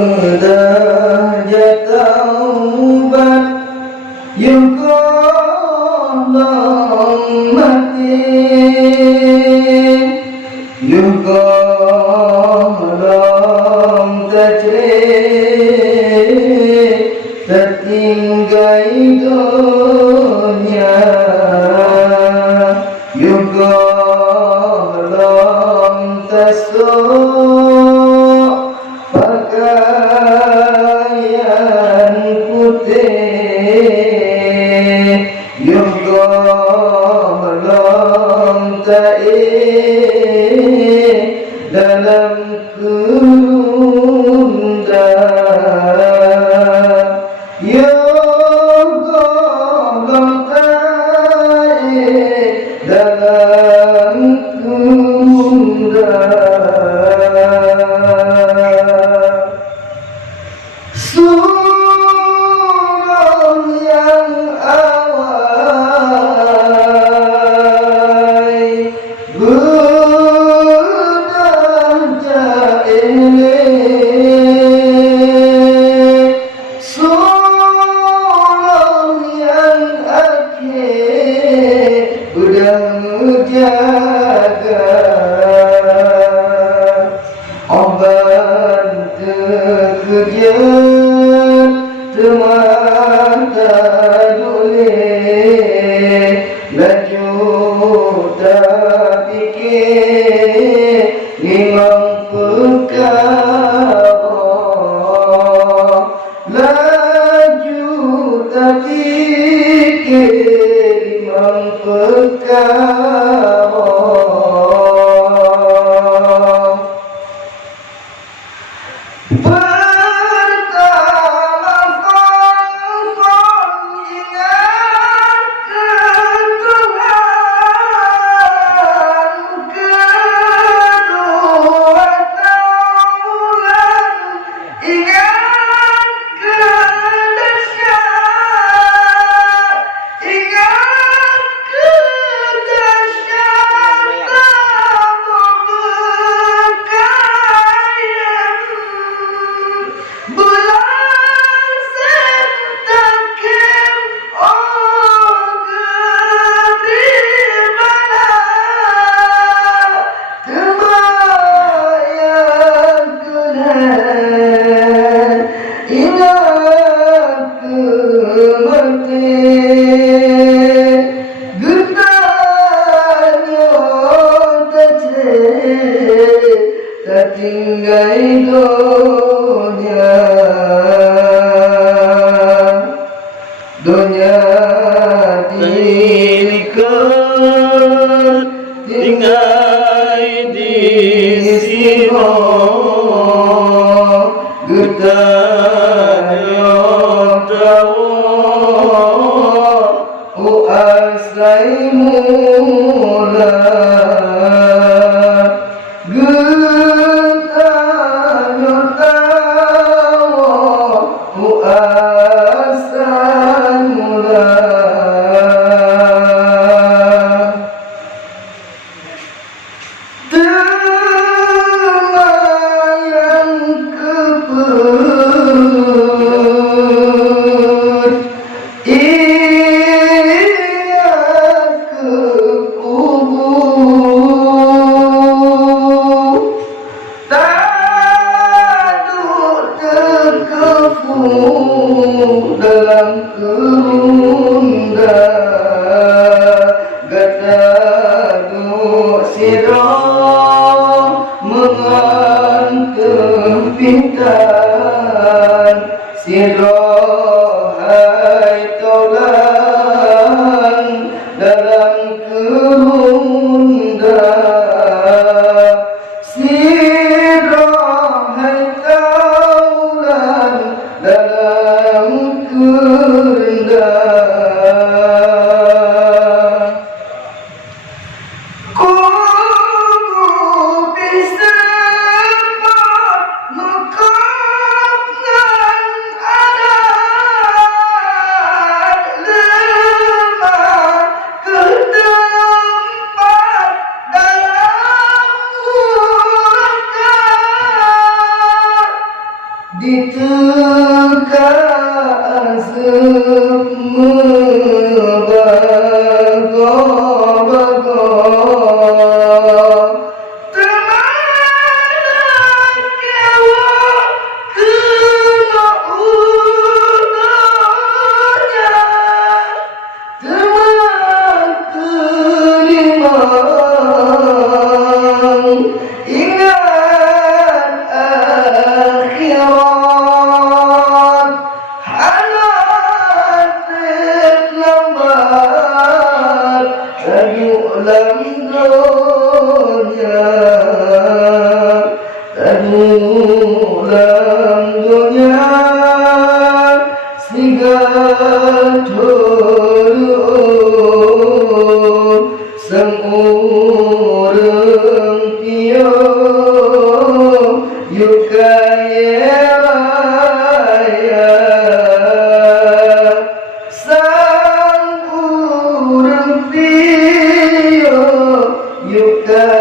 Berdaya taubat yang kolong mati, yang kolong tertinggal dunia, yang kolong tasuk pakaian putih, yang golong taib dalam kerunda, yang golong taib dalam kerunda. Surau yang awal berdaya elok, surau yang akhir udah menjaga obat kerja semata boleh laju tak fikir memang perkara, laju tak fikir memang perkara. Tertinggal dunia, dunia diikat tinggal di siro, getahnya tahu asai mula. Terima diteka azab mebago-bago temanak kewa kena udahnya teman kelimang ingat akhirat halat terlambat tajuk dalam dunia tajuk dalam dunia sigat turun sang urang tiyo yukaya raya sang urang tiyo yukaya